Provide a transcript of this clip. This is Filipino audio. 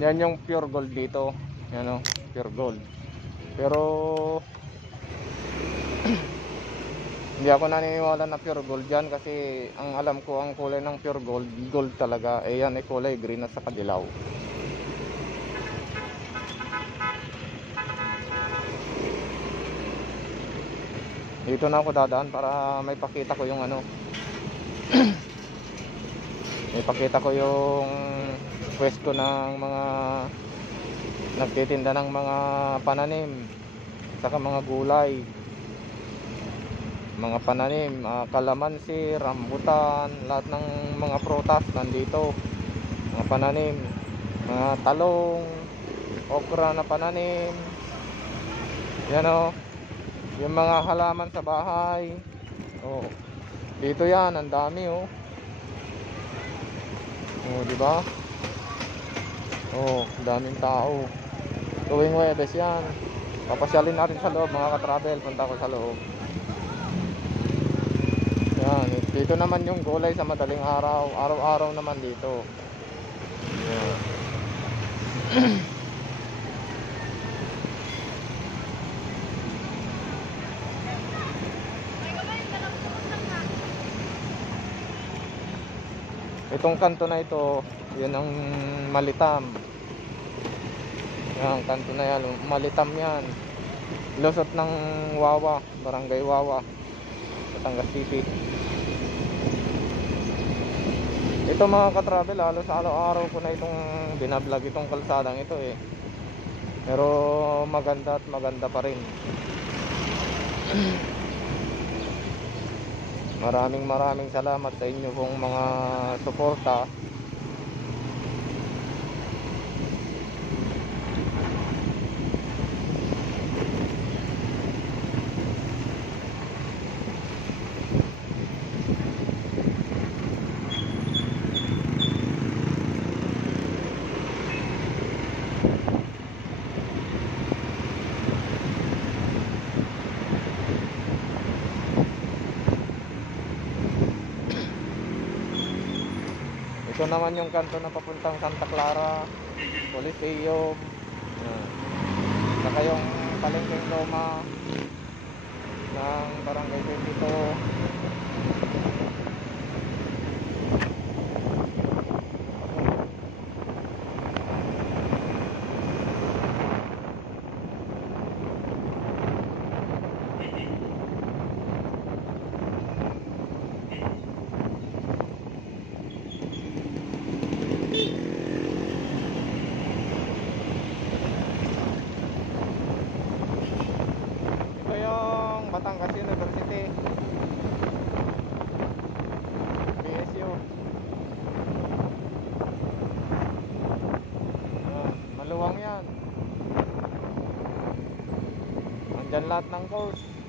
Yan yung pure gold dito. Yan o, pure gold. Pero hindi ako naniniwala na pure gold yan, kasi ang alam ko ang kulay ng pure gold, gold talaga. Eh yan ay kulay green at saka dilaw. Dito na ako dadaan para may pakita ko yung ano. May pakita ko yung pwesto ng mga nagtitinda ng mga pananim saka mga gulay. Mga pananim, kalamansi, rambutan, lahat ng mga prutas nandito. Mga pananim, mga talong, okra na pananim. Yan o, yung mga halaman sa bahay. Oh, dito yan, ang dami oh. Oh, di ba? Oh, daming tao. Tuwing Huwebes yan. Papasyalin natin sa loob, mga ka-travel. Punta ko sa loob. Yan, dito naman yung gulay sa madaling araw. Araw-araw naman dito. Yan. Itong kanto na ito, yun ang Malitam. Yan, kanto na yan, Malitam yan. Lusot ng Wawa, Barangay Wawa, Batangas City. Ito mga ka-travel, halos araw-araw ko na itong binablog itong kalsadang ito eh. Pero maganda at maganda pa rin. Maraming salamat sa inyo pong mga suporta. Ito naman yung kanto na papuntang Santa Clara, Coliseum. Saka yung Palengkeng Loma ng Barangay 22. Batangas University, BSU. Maluwang yan. Nandyan lahat ng course.